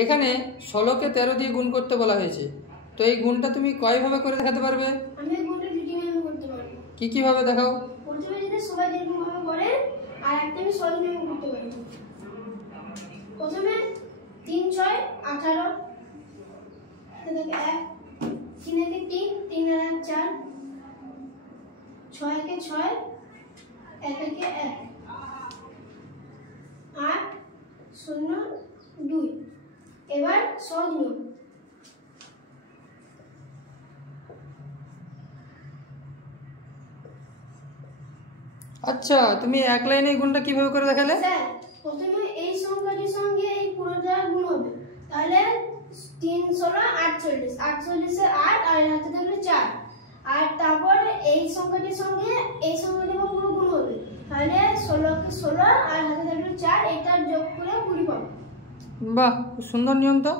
এখানে 16কে 13 দিয়ে গুণ করতে বলা হয়েছে, তো এই গুণটা তুমি কয়ভাবে করে দেখাতে পারবে? আমি গুণটা দুইভাবে করতে পারবো। কি কি ভাবে দেখাও? প্রথমে যদি সবাই যেরকম ভাবে করে আর একটা আমি সহজভাবে করতে পারি। প্রথমে 3 6 18 দেখো 1 3 একে 3 3 আর 1 4 6 একে 6 1 একে 1 8 0 2। এবার সহজ নিয়ম। আচ্ছা, তুমি এক লাইনে এই গুণটা কিভাবে করে দেখালে? স্যার প্রথমে এই সংখ্যাটির সঙ্গে এই পুরোটা গুণ হবে, তাহলে 3 16 48 48 এর 8 আর এর হাতে থাকলে 4, আর তারপরে এই সংখ্যাটির সঙ্গে এই সংখ্যাটি পুরো গুণ হবে, তাহলে 16 কে 16 আর হাতে থাকলে 4, এটা যোগ করে 20 পাবো। বাহ, খুব সুন্দর নিয়ম তো।